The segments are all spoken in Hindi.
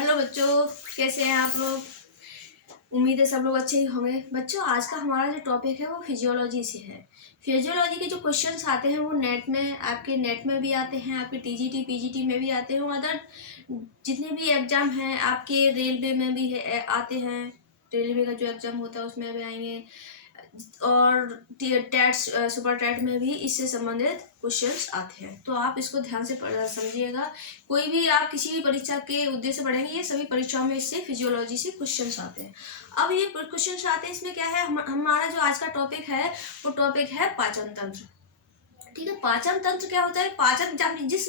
हेलो बच्चों, कैसे हैं आप लोग। उम्मीद है सब लोग अच्छे ही होंगे। बच्चों, आज का हमारा जो टॉपिक है वो फिजियोलॉजी से है। फिजियोलॉजी के जो क्वेश्चंस आते हैं वो नेट में भी आते हैं, आपके टीजीटी पीजीटी में भी आते हैं, अदर जितने भी एग्जाम हैं आपके रेलवे में भी आते हैं। रेलवे का जो एग्जाम होता है उसमें भी आएंगे, और टेट सुपर टेट में भी इससे संबंधित क्वेश्चंस आते हैं। तो आप इसको ध्यान से समझिएगा। कोई भी आप किसी भी परीक्षा के उद्देश्य से पढ़ेंगे, ये सभी परीक्षाओं में इससे फिजियोलॉजी से क्वेश्चंस आते हैं। अब ये क्वेश्चंस आते हैं, इसमें क्या है, हमारा जो आज का टॉपिक है वो टॉपिक है पाचन तंत्र। ठीक है, पाचन तंत्र क्या होता है। पाचन, जब जिस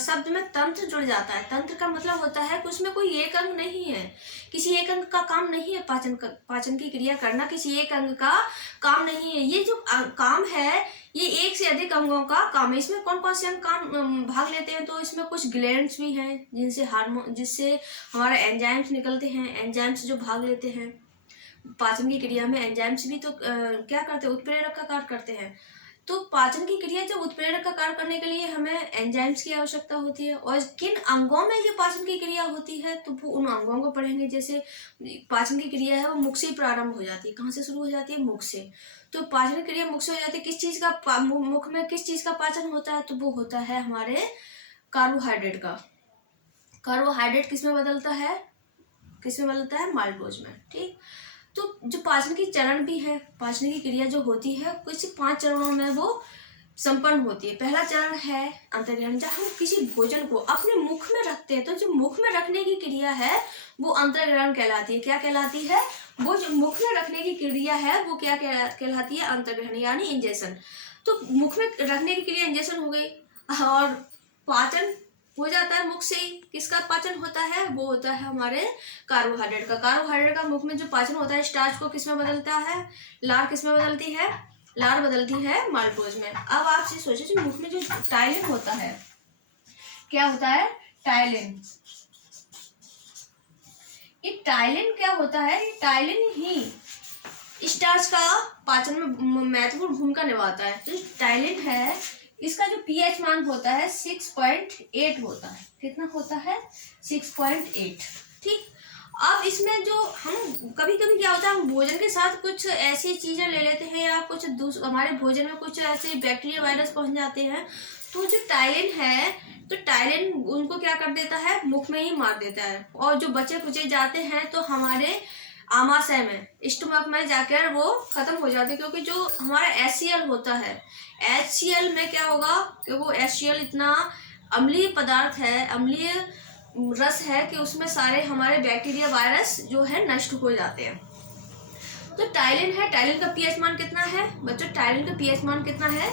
शब्द में तंत्र जुड़ जाता है, तंत्र का मतलब होता है कि उसमें कोई एक अंग नहीं है, किसी एक अंग का काम नहीं है। पाचन की क्रिया करना किसी एक अंग का काम नहीं है। ये जो काम है ये एक से अधिक अंगों का काम है। इसमें कौन कौन से अंग काम भाग लेते हैं, तो इसमें कुछ ग्लैंड्स भी हैं जिससे हमारे एंजाइम्स निकलते हैं। एंजाइम्स जो भाग लेते हैं पाचन की क्रिया में, एंजाइम्स भी तो क्या करते हैं, उत्प्रेरक का कार्य करते हैं। तो पाचन की क्रिया जब उत्प्रेरक का कार्य करने के लिए हमें एंजाइम्स की आवश्यकता होती है, और किन अंगों में ये पाचन की क्रिया होती है तो वो उन अंगों को पढ़ेंगे। जैसे पाचन की क्रिया है वो मुख से प्रारंभ हो जाती है। कहाँ से शुरू हो जाती है? मुख से। तो पाचन की क्रिया मुख से हो जाती है। किस चीज का मुख में किस चीज का पाचन होता है, तो वो होता है हमारे कार्बोहाइड्रेट का। कार्बोहाइड्रेट किस में बदलता है? माल्टोज में। ठीक, तो जो पाचन की चरण भी है, पाचन की क्रिया जो होती है कुछ 5 चरणों में वो संपन्न होती है। पहला चरण है अंतर्ग्रहण। जब हम किसी भोजन को अपने मुख में रखते हैं तो जो मुख में रखने की क्रिया है वो अंतर्ग्रहण कहलाती है। क्या कहलाती है? वो जो मुख में रखने की क्रिया है वो क्या कहलाती है? अंतर्ग्रहण यानी इंजेशन। तो मुख में रखने की क्रिया इंजेशन हो गई, और पाचन हो जाता है मुख से ही। किसका पाचन होता है? वो होता है हमारे कार्बोहाइड्रेट का। कार्बोहाइड्रेट का मुख में जो पाचन होता है, स्टार्च को किसमें बदलता है? लार किसमें बदलती है? लार बदलती है माल्टोज में। अब आप सोचिए मुख में जो टाइलिन होता है, क्या होता है? टाइलिन। ये टाइलिन क्या होता है? ये टाइलिन ही स्टार्च का पाचन में महत्वपूर्ण भूमिका निभाता है। तो टाइलिन है, इसका जो पीएच मान होता है 6.8 होता है। कितना होता है? 6.8। ठीक, अब इसमें जो हम कभी कभी क्या होता है, हम भोजन के साथ कुछ ऐसी चीजें ले लेते हैं या कुछ हमारे भोजन में कुछ ऐसे बैक्टीरिया वायरस पहुंच जाते हैं, तो जो टाइलिन है तो टाइलिन उनको क्या कर देता है? मुख में ही मार देता है, और जो बचे कुचे जाते हैं तो हमारे आमाशय में, स्टमक में जाकर वो खत्म हो जाते हैं। क्योंकि जो हमारा HCl होता है, HCl में क्या होगा कि वो HCl इतना अम्लीय पदार्थ है, अम्लीय रस है कि उसमें सारे हमारे बैक्टीरिया वायरस जो है नष्ट हो जाते हैं। तो टाइलिन है, टाइलिन का पीएच मान कितना है बच्चों? टाइलिन का पीएच मान कितना है?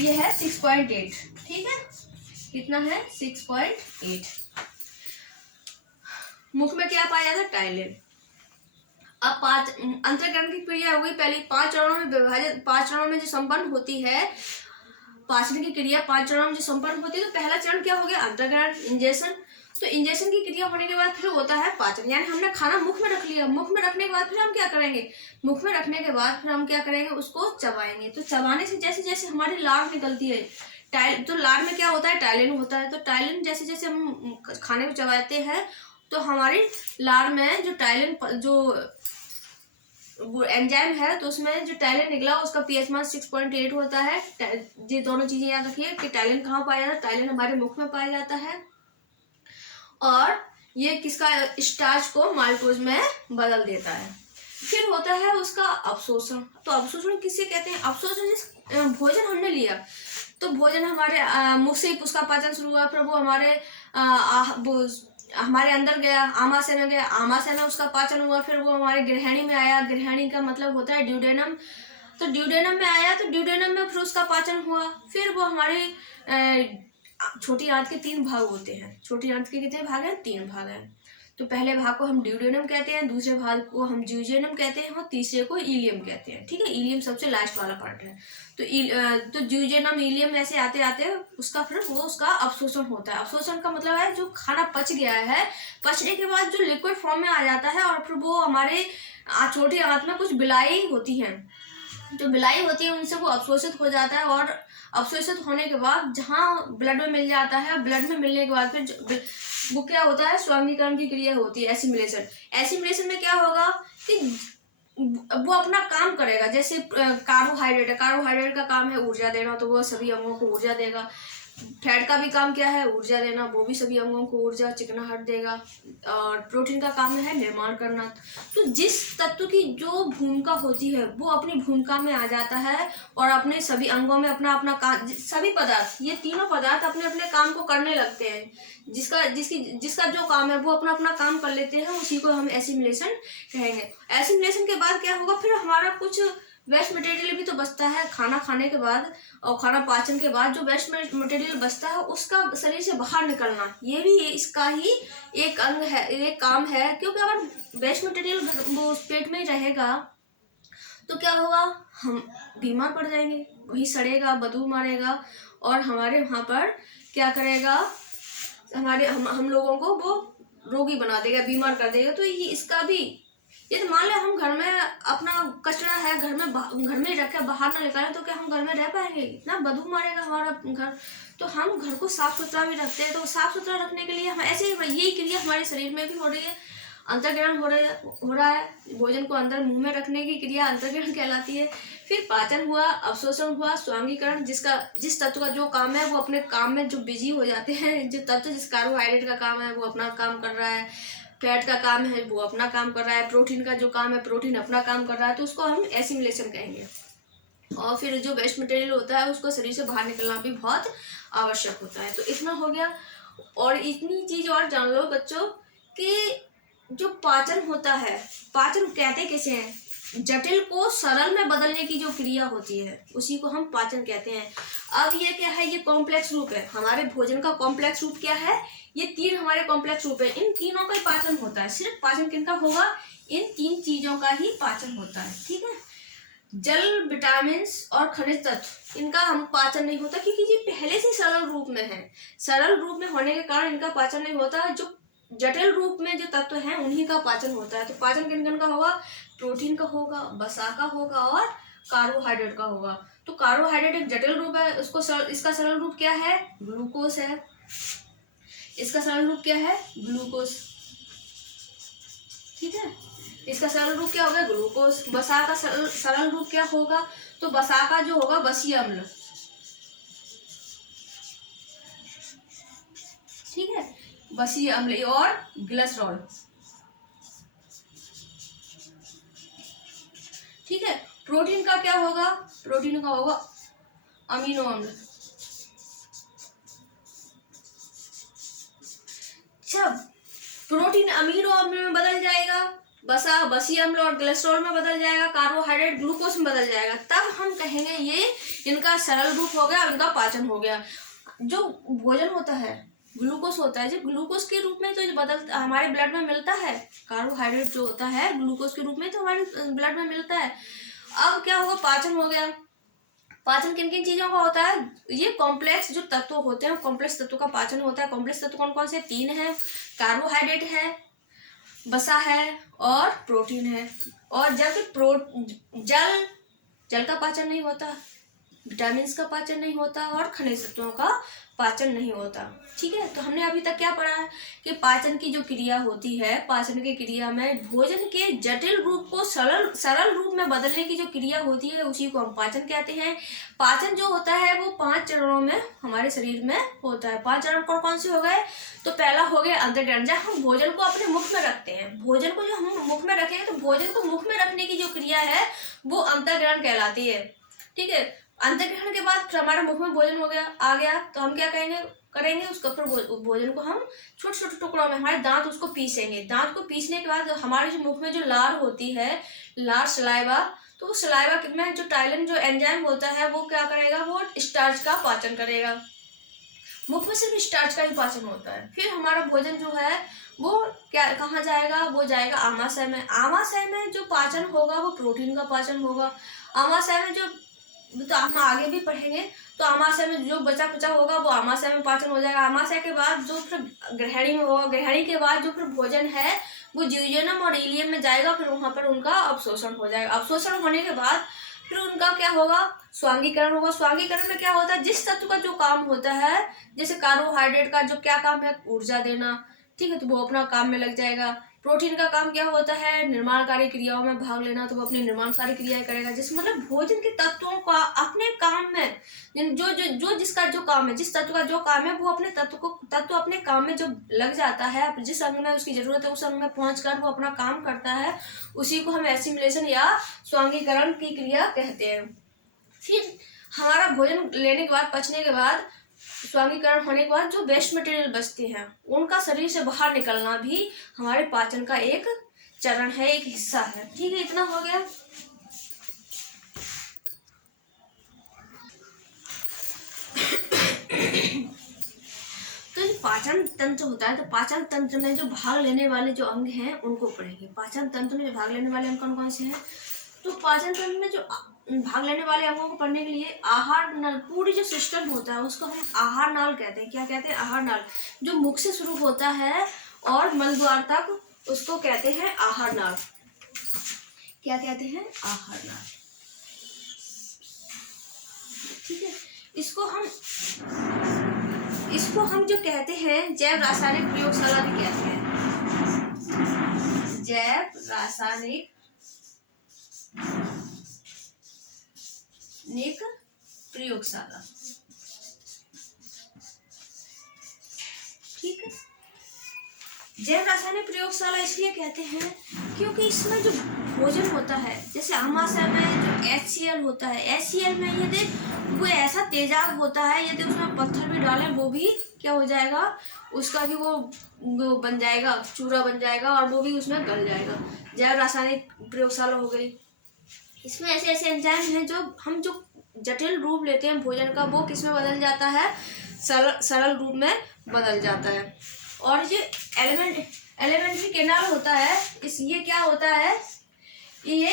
ये है 6.8। ठीक है, कितना है? 6.8। मुख में क्या पाया जाता? टाइलिन। अब अंतर्ग्रहण की क्रिया हो गई पहले 5 चरणों में विभाजित, 5 चरणों में जो संपन्न होती है पाचन की क्रिया, 5 चरणों में जो संपन्न होती है। तो पहला चरण क्या हो गया? अंतर्ग्रहण, इंजेशन। तो इंजेशन की क्रिया होने के बाद फिर होता है पाचन, यानी हमने खाना मुख में रख लिया। मुख में रखने के बाद फिर हम क्या करेंगे? मुख में रखने के बाद फिर हम क्या करेंगे? उसको चबाएंगे। तो चबाने से जैसे जैसे हमारी लार निकलती है, तो लार में क्या होता है? टाइलिन होता है। तो टाइलिन जैसे जैसे हम खाने को चबाते हैं तो हमारी लार में जो टाइलिन जो वो एंजाइम है, तो उसमें जो टाइलिन निकला उसका पीएच मान 6.8 होता है। ये दोनों चीजें याद रखिए कि टाइलिन कहाँ पाया जाता है? टाइलिन हमारे मुख में पाया जाता है, और ये किसका? स्टार्च को माल्टोज में बदल देता है। फिर होता है उसका अवशोषण। तो अवशोषण किसे कहते हैं? अवशोषण, जिस भोजन हमने लिया तो भोजन हमारे मुख से ही उसका पाचन शुरू हुआ, फिर वो हमारे अंदर गया, आमाशय में गया, आमाशय में उसका पाचन हुआ, फिर वो हमारे गृहिणी में आया। गृहिणी का मतलब होता है ड्यूडेनम। तो ड्यूडेनम में आया तो ड्यूडेनम में फिर उसका पाचन हुआ। फिर वो हमारे छोटी आंत के 3 भाग होते हैं। छोटी आंत के कितने भाग हैं? 3 भाग हैं। तो पहले भाग को हम ड्यूडेनम कहते हैं, दूसरे भाग को हम ज्यूजेनम कहते हैं, और तीसरे को इलियम कहते हैं। ठीक है, इलियम सबसे लास्ट वाला पार्ट है। तो ज्यूजेनम, इलियम ऐसे आते आते उसका फिर वो उसका अवशोषण होता है। अवशोषण का मतलब है जो खाना पच गया है, पचने के बाद जो लिक्विड फॉर्म में आ जाता है, और फिर वो हमारे छोटी आंत में कुछ बिलाई होती है, जो बिलाई होती है उनसे वो अवशोषित हो जाता है, और अवशोषित होने के बाद जहाँ ब्लड में मिल जाता है, ब्लड में मिलने के बाद फिर वो क्या होता है, स्वांगीकरण की क्रिया होती है, एसिमिलेशन। एसिमिलेशन में क्या होगा कि वो अपना काम करेगा। जैसे कार्बोहाइड्रेट है, कार्बोहाइड्रेट का काम है ऊर्जा देना, तो वो सभी अंगों को ऊर्जा देगा। फैट का भी काम क्या है, ऊर्जा देना, वो भी सभी अंगों को ऊर्जा चिकनाहट देगा। और प्रोटीन का काम है निर्माण करना। तो जिस तत्व की जो भूमिका होती है वो अपनी भूमिका में आ जाता है और अपने सभी अंगों में अपना अपना काम, सभी पदार्थ, ये तीनों पदार्थ अपने अपने काम को करने लगते हैं। जिसका जो काम है वो अपना अपना काम कर लेते हैं, उसी को हम एसिमिलेशन कहेंगे। एसिमिलेशन के बाद क्या होगा, फिर हमारा कुछ वेस्ट मटेरियल भी तो बचता है खाना खाने के बाद और खाना पाचन के बाद। जो वेस्ट मटेरियल बचता है उसका शरीर से बाहर निकलना, ये भी इसका ही एक अंग है, एक काम है। क्योंकि अगर वेस्ट मटेरियल वो पेट में ही रहेगा तो क्या होगा, हम बीमार पड़ जाएंगे, वही सड़ेगा, बदबू मारेगा और हमारे वहाँ पर क्या करेगा, हम लोगों को वो रोगी बना देगा, बीमार कर देगा। तो ये इसका भी, ये मान ले हम घर में अपना कचरा है घर में ही रखे, बाहर ना निकालें, तो क्या हम घर में रह पाएंगे, इतना बदबू मारेगा हमारा घर। तो हम घर को साफ सुथरा भी रखते हैं। तो साफ सुथरा रखने के लिए हम ऐसे ही, यही क्रिया हमारे शरीर में भी हो रही है, अंतर्ग्रहण हो रहा है। भोजन को अंदर मुंह में रखने की क्रिया अंतर्ग्रहण कहलाती है। फिर पाचन हुआ, अवशोषण हुआ, स्वांगीकरण, जिस तत्व का जो काम है वो अपने काम में जो बिजी हो जाते हैं। जो तत्व जिस कार्बोहाइड्रेट का काम है वो अपना काम कर रहा है, फैट का काम है वो अपना काम कर रहा है, प्रोटीन का जो काम है प्रोटीन अपना काम कर रहा है, तो उसको हम एसिमिलेशन कहेंगे। और फिर जो वेस्ट मटेरियल होता है उसको शरीर से बाहर निकलना भी बहुत आवश्यक होता है। तो इतना हो गया। और इतनी चीज और जान लो बच्चों कि जो पाचन होता है, पाचन कहते कैसे हैं, जटिल को सरल में बदलने की जो क्रिया होती है उसी को हम पाचन कहते हैं। अब ये क्या है, ये कॉम्प्लेक्स रूप है। हमारे भोजन का कॉम्प्लेक्स रूप क्या है, ये तीन हमारे कॉम्प्लेक्स रूप है। इन तीनों का ही पाचन होता है। सिर्फ पाचन किनका होगा, इन तीन चीजों का ही पाचन होता है। ठीक है, जल, विटामिन और खनिज तत्व, इनका हम पाचन नहीं होता क्योंकि ये पहले से सरल रूप में है। सरल रूप में होने के कारण इनका पाचन नहीं होता। जो जटिल रूप में जो तत्व हैं उन्हीं का पाचन होता है। तो पाचन किन किन का होगा, प्रोटीन का होगा, वसा का होगा और कार्बोहाइड्रेट का होगा। तो कार्बोहाइड्रेट एक जटिल रूप है, इसका सरल रूप क्या है, ग्लूकोज है। इसका सरल रूप क्या है, ग्लूकोज। ठीक है, इसका सरल रूप क्या होगा, ग्लूकोज। वसा का सरल रूप क्या होगा, तो वसा का जो होगा वसीय अम्ल। ठीक है, वसीय अम्ल और ग्लिसरॉल। ठीक है, प्रोटीन का क्या होगा, प्रोटीन का होगा अमीनो अम्ल। जब प्रोटीन अमीनो अम्ल में बदल जाएगा, वसा वसीय अम्ल और ग्लिसरॉल में बदल जाएगा, कार्बोहाइड्रेट ग्लूकोज में बदल जाएगा, तब हम कहेंगे ये इनका सरल रूप हो गया, इनका पाचन हो गया। जो भोजन होता है ग्लूकोज होता है, जब ग्लूकोज के रूप में तो बदल हमारे ब्लड में मिलता है। कार्बोहाइड्रेट जो होता है ग्लूकोज के रूप में तो हमारे ब्लड में मिलता है। अब क्या होगा, पाचन हो गया। पाचन किन किन चीजों का होता है, ये कॉम्प्लेक्स जो तत्व होते हैं कॉम्प्लेक्स तत्व का पाचन होता है। कॉम्प्लेक्स तत्व कौन कौन से, तीन है, कार्बोहाइड्रेट है, वसा है और प्रोटीन है। और जब जल का पाचन नहीं होता, विटामिन का पाचन नहीं होता और खनिज तत्वों का पाचन नहीं होता। ठीक है, तो हमने अभी तक क्या पढ़ा है कि पाचन की जो क्रिया होती है, पाचन की क्रिया में भोजन के जटिल रूप को सरल रूप में बदलने की जो क्रिया होती है उसी को हम पाचन कहते हैं। पाचन जो होता है वो 5 चरणों में हमारे शरीर में होता है। 5 चरण कौन कौन से हो गए, तो पहला हो गया अंतर्ग्रहण। जब हम भोजन को अपने मुख में रखते हैं, भोजन को जो हम मुख में रखेंगे तो भोजन को मुख में रखने की जो क्रिया है वो अंतर्ग्रहण कहलाती है। ठीक है, अंतर्ग्रहण के बाद फिर हमारे मुख में भोजन हो गया, आ गया, तो हम क्या करेंगे उसको, फिर भोजन को हम छोटे छोटे टुकड़ों में, हमारे दांत उसको पीसेंगे। दांत को पीसने के बाद हमारे जो मुख में जो लार होती है, लार सलाइवा, तो वो सलाइवा में जो टाइलिन जो एंजाइम होता है वो क्या करेगा, वो स्टार्च का पाचन करेगा। मुख में सिर्फ स्टार्च का ही पाचन होता है। फिर हमारा भोजन जो है वो क्या कहाँ जाएगा, वो जाएगा आमाशय में। आमाशय में जो पाचन होगा वो प्रोटीन का पाचन होगा। आमाशय में जो, तो हम आगे भी पढ़ेंगे, तो आमाशय में जो बचा कुचा होगा वो आमाशय में पाचन हो जाएगा। आमाशय के बाद जो फिर ग्रहणी में होगा, ग्रहणी के बाद जो फिर भोजन है वो ज्यूजेनम और इलियम में जाएगा, फिर वहां पर उनका अवशोषण हो जाएगा। अवशोषण होने के बाद फिर उनका क्या होगा, स्वांगीकरण होगा। स्वांगीकरण में क्या होता है, जिस तत्व का जो काम होता है, जैसे कार्बोहाइड्रेट का जो क्या काम है, ऊर्जा देना, ठीक है, तो वो अपना काम में लग जाएगा। प्रोटीन का काम क्या होता है, निर्माणकारी क्रियाओं में भाग लेना, तो वो अपनी निर्माणकारी क्रियाएं करेगा। जिस मतलब भोजन के तत्वों का अपने काम में जो जो जो जिसका जो काम है, जिस तत्व का जो काम है, वो अपने तत्व अपने काम में जो लग जाता है, जिस अंग में उसकी जरूरत है उस अंग में पहुंचकर वो अपना काम करता है, उसी को हम एसिमिलेशन या स्वांगीकरण की क्रिया कहते हैं। फिर हमारा भोजन लेने के बाद, पचने के बाद, स्वांगीकरण होने के बाद जो वेस्ट मटेरियल बचते हैं उनका शरीर से बाहर निकलना भी हमारे पाचन का एक चरण है, एक हिस्सा है। ठीक है, इतना हो गया। तो जो पाचन तंत्र होता है, तो पाचन तंत्र में जो भाग लेने वाले जो अंग हैं उनको पढ़ेंगे। पाचन तंत्र में जो भाग लेने वाले अंग कौन कौन से हैं? तो पाचन तंत्र में जो भाग लेने वाले अंगों को पढ़ने के लिए आहार नल, पूरी जो सिस्टम होता है उसको हम आहार नाल कहते हैं। क्या कहते हैं? आहार नाल। जो मुख से शुरू होता है और मल द्वार तक, उसको कहते हैं आहार नाल। क्या कहते हैं? आहार नाल। ठीक है, इसको हम जो कहते हैं जैव रासायनिक प्रयोगशाला भी कहते हैं। जैव रासायनिक प्रयोगशाला। ठीक है, जैव रासायनिक प्रयोगशाला इसलिए कहते हैं क्योंकि इसमें जो भोजन होता है, जैसे आमाशय में जो HCl होता है, HCl में यदि वो ऐसा तेजाब होता है, यदि उसमें पत्थर भी डालें वो भी क्या हो जाएगा, उसका भी वो बन जाएगा, चूरा बन जाएगा और वो भी उसमें गल जाएगा। जैव रासायनिक प्रयोगशाला हो गई। इसमें ऐसे ऐसे एंजाइम हैं जो हम जो जटिल रूप लेते हैं भोजन का, वो किस में बदल जाता है, सरल रूप में बदल जाता है। और ये एलिमेंट्री कैनाल होता है, ये क्या होता है, ये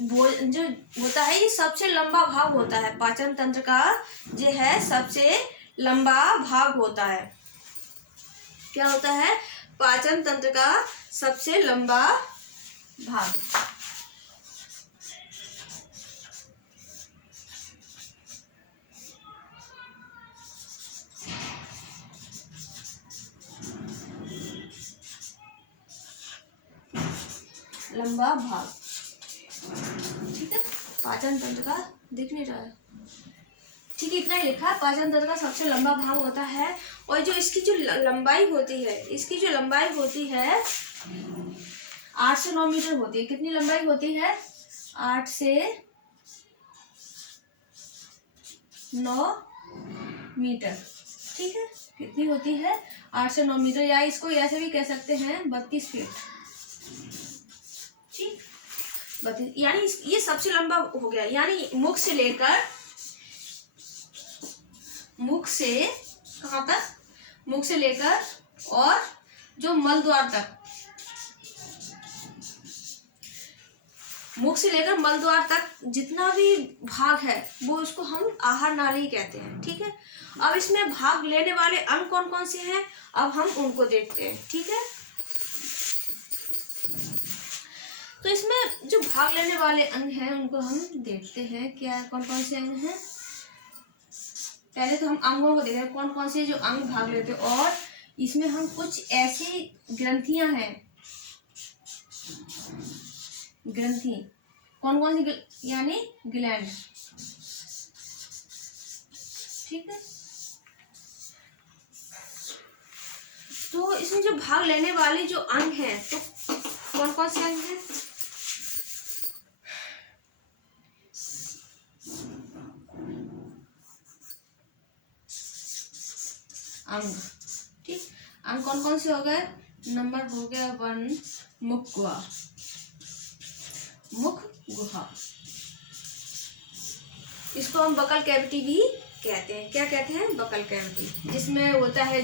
जो होता है, ये सबसे लंबा भाग होता है पाचन तंत्र का, जो है सबसे लंबा भाग होता है। क्या होता है? पाचन तंत्र का सबसे लंबा भाग। लंबा भाग। ठीक है, पाचन तंत्र का दिख नहीं रहा है। ठीक है, इतना ही लिखा है। पाचन तंत्र का सबसे लंबा भाग होता है, और जो इसकी जो लंबाई होती है, इसकी जो लंबाई होती है 8 से 9 मीटर होती है। कितनी लंबाई होती है? 8 से 9 मीटर। ठीक है, कितनी होती है? 8 से 9 मीटर, या इसको ऐसे भी कह सकते हैं 32 फीट। ठीक, 32, यानी ये सबसे लंबा हो गया। यानी मुख से कहाँ तक? मुख से लेकर और जो मल द्वार तक, मुख से लेकर मल द्वार तक जितना भी भाग है वो उसको हम आहार नाली कहते हैं। ठीक है, अब इसमें भाग लेने वाले अंग कौन कौन से हैं, अब हम उनको देखते हैं। ठीक है, तो इसमें जो भाग लेने वाले अंग हैं उनको हम देखते हैं, क्या कौन कौन से अंग हैं। पहले तो हम अंगों को देखें, कौन कौन से जो अंग भाग लेते हैं, और इसमें हम कुछ ऐसी ग्रंथियां हैं, ग्रंथि कौन कौन सी, यानी ग्लैंड। ठीक है, तो इसमें जो भाग लेने वाले जो अंग हैं, तो कौन कौन से अंग हैं? अंग। ठीक, अंग कौन कौन से हो गए? नंबर हो गया 1, मुख गुहा। मुख गुहा, इसको हम बकल कैविटी भी कहते हैं। क्या कहते हैं? Buccal cavity. जिसमें होता है,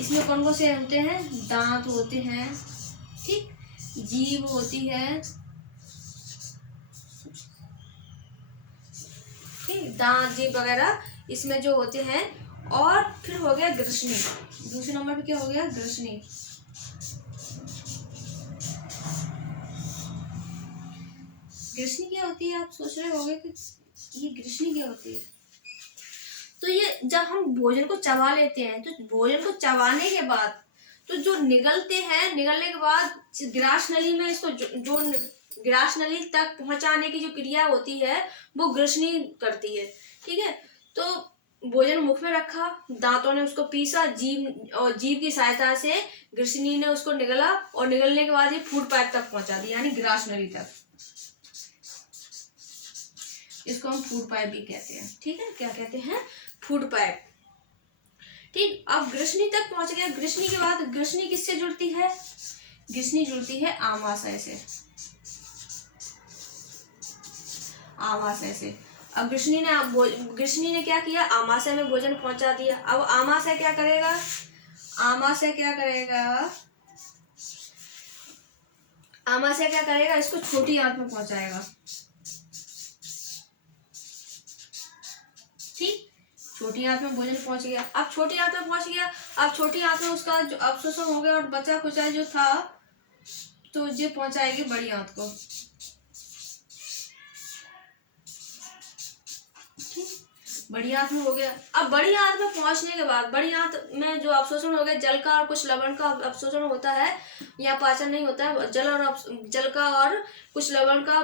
इसमें कौन कौन से होते हैं? दांत होते हैं, ठीक, जीभ होती है, ठीक, दांत जीभ वगैरह इसमें जो होते हैं। और फिर हो गया ग्रसनी। दूसरे नंबर पे क्या हो गया? ग्रसनी। ग्रसनी क्या होती है? आप सोच रहे होंगे कि ये ग्रसनी क्या होती है। तो ये जब हम भोजन को चबा लेते हैं, तो भोजन को चबाने के बाद तो जो निगलते हैं, निगलने के बाद ग्रास नली में इसको जो ग्रास नली तक पहुंचाने की जो क्रिया होती है वो ग्रसनी करती है। ठीक है, तो भोजन मुख में रखा, दांतों ने उसको पीसा, जीभ की सहायता से ग्रसनी ने उसको निगला और निगलने के बाद ये फूड पाइप तक पहुंचा दिया, यानी ग्रास नली तक। इसको हम फूड पाइप भी कहते हैं। ठीक है, क्या कहते हैं? Food pipe. ठीक, अब ग्रसनी तक पहुंच गया। ग्रसनी के बाद ग्रसनी किससे जुड़ती है? ग्रसनी जुड़ती है आमाशय से। आमाशय से। अब ग्रसनी ने क्या किया? आमाशय में भोजन पहुंचा दिया। अब आमाशय क्या करेगा? आमाशय क्या करेगा? आमाशय क्या करेगा? इसको छोटी आंत में पहुंचाएगा। ठीक, छोटी आंत में भोजन पहुंच गया। अब छोटी आंत में पहुंच गया, अब छोटी आंत में उसका जो अवशोषण हो गया और बचा खुचा जो था तो ये पहुंचाएगी बड़ी आंत को। बड़ी आंत में हो गया। अब बड़ी आंत में पहुंचने के बाद बड़ी आंत में जो अवशोषण हो गया, जल का और कुछ लवण का अवशोषण होता है, या पाचन नहीं होता है, जल का और कुछ लवण का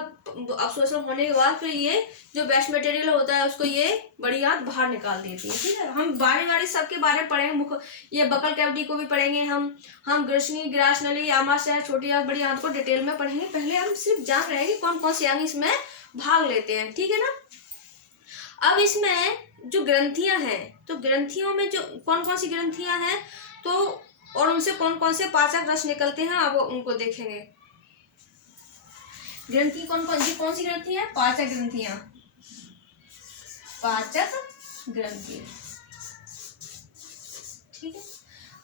अवशोषण होने के बाद फिर ये जो वेस्ट मटेरियल होता है उसको ये बड़ी आंत बाहर निकाल देती है। ठीक है, हम बारी बारी सबके बारे में पढ़ेंगे, ये बकल कैविटी को भी पढ़ेंगे हम ग्रसनी, ग्रास नली, आमाशय, छोटी आंत, बड़ी आंत को डिटेल में पढ़ेंगे। पहले हम सिर्फ जान रहे हैं कि कौन कौन से अंग इसमें भाग लेते हैं। ठीक है ना। अब इसमें जो ग्रंथियां हैं, तो ग्रंथियों में जो कौन कौन सी ग्रंथियां हैं तो और उनसे कौन कौन से पाचक रस निकलते हैं, अब उनको देखेंगे। ग्रंथि कौन सी ग्रंथि है? पाचक ग्रंथियां। पाचक ग्रंथि। ठीक है,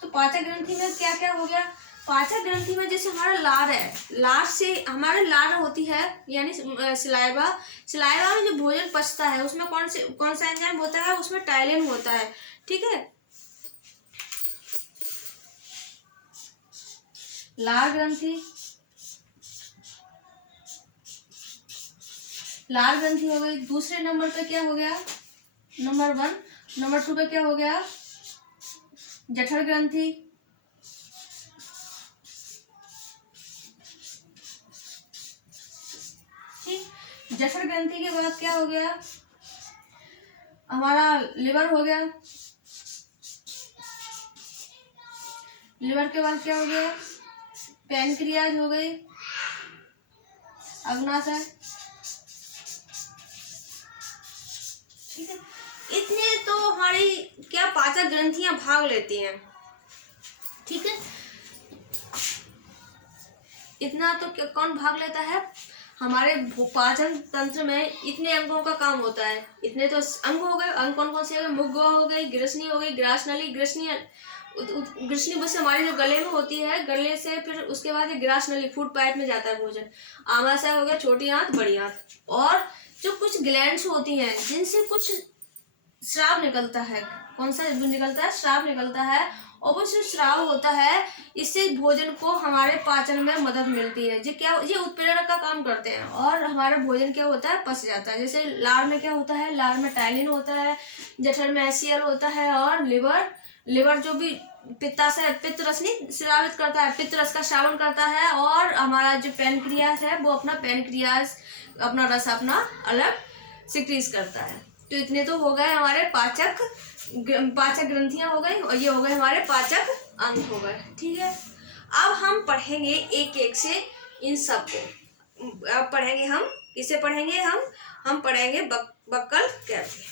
तो पाचक ग्रंथि में क्या क्या हो गया? पाचक ग्रंथि में जैसे हमारा लार है, लार से हमारे लार होती है, यानी सिलाइवा। सिलाइवा में जो भोजन पचता है उसमें कौन सा एंजाइम होता है? उसमें टाइलिन होता है। ठीक है, लार ग्रंथि, लार ग्रंथि हो गई। दूसरे नंबर पे क्या हो गया? नंबर 1। नंबर 2 पे क्या हो गया? जठर ग्रंथि। जठर ग्रंथि के बाद क्या हो गया? हमारा लिवर हो गया। लिवर के बाद क्या हो गया? पैनक्रियाज हो गई, अग्नाशय। ठीक है, इतने तो हमारी क्या पाचक ग्रंथियां भाग लेती हैं। ठीक है, इतना तो कौन भाग लेता है? हमारे पाचन तंत्र में इतने अंगों का काम होता है। इतने तो अंग हो गए। अंग कौन कौन से हो गए? मुख हो गई, ग्रसनी हो गई, ग्रास नली। ग्रसनी बस हमारे जो गले में होती है, गले से फिर उसके बाद ये ग्रास नली फूड पाइप में जाता है भोजन। आमाशय हो गया, छोटी आंत, बड़ी आंत। और जो कुछ ग्लैंड्स होती हैं जिनसे कुछ स्राव निकलता है। कौन सा निकलता है? स्राव निकलता है। और वो जो स्राव होता है इससे भोजन को हमारे पाचन में मदद मिलती है। ये उत्प्रेरक का काम करते हैं और हमारा भोजन क्या होता है? पच जाता है। जैसे लार में क्या होता है? लार में टाइलिन होता है, जठर में HCl होता है, और लिवर जो भी पित्त रस नहीं स्रावित करता है, पित्त रस का श्रावण करता है। और हमारा जो पैनक्रियाज है वो अपना रस अलग सिक्रीज करता है। तो इतने तो हो गए हमारे पाचक ग्रंथियां हो गई, और ये हो गए हमारे पाचक अंग हो गए। ठीक है, अब हम पढ़ेंगे एक एक से इन सब को। अब पढ़ेंगे हम, किसे पढ़ेंगे? हम पढ़ेंगे बक्कल कैविटी।